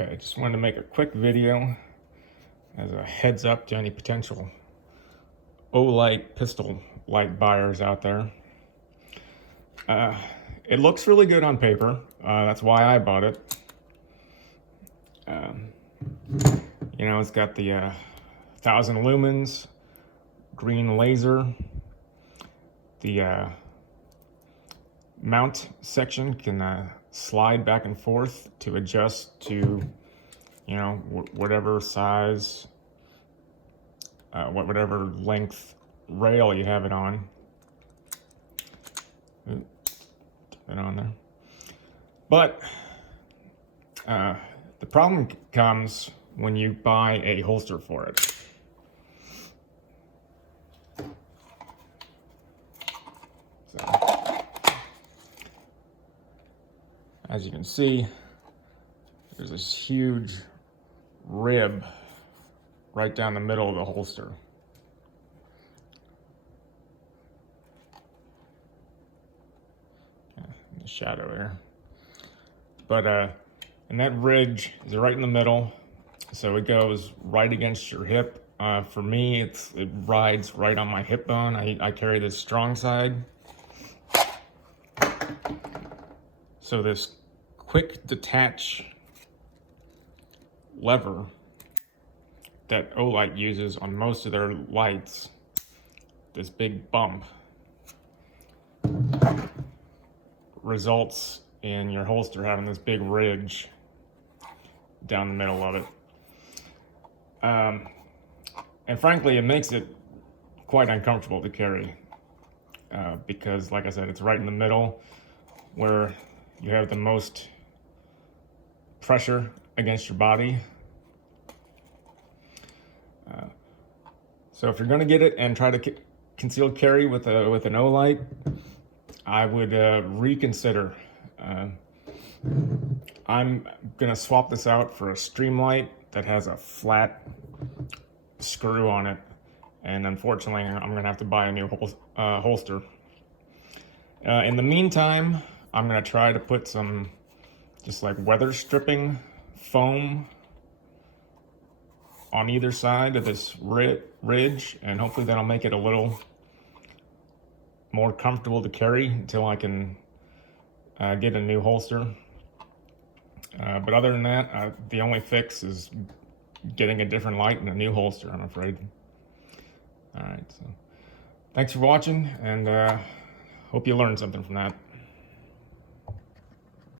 Okay, just wanted to make a quick video as a heads up to any potential Olight pistol light buyers out there. It looks really good on paper. That's why I bought it. You know, it's got the 1000 lumens, green laser. The mount section can slide back and forth to adjust to, you know, whatever size, whatever length rail you have it on. Turn it on there. But the problem comes when you buy a holster for it. So, as you can see, there's this huge rib right down the middle of the holster. In the shadow there. But and that ridge is right in the middle, so it goes right against your hip. For me, it rides right on my hip bone. I carry this strong side. So this quick detach lever that Olight uses on most of their lights, this big bump, results in your holster having this big ridge down the middle of it. And frankly, it makes it quite uncomfortable to carry because, like I said, it's right in the middle where you have the most pressure against your body. So if you're going to get it and try to concealed carry with an Olight, I would reconsider. I'm going to swap this out for a Streamlight that has a flat screw on it, and unfortunately I'm going to have to buy a new holster. In the meantime, I'm going to try to put some just like weather stripping foam on either side of this ridge, and hopefully that'll make it a little more comfortable to carry until I can get a new holster. But other than that, the only fix is getting a different light and a new holster, I'm afraid. All right, so thanks for watching, and hope you learned something from that.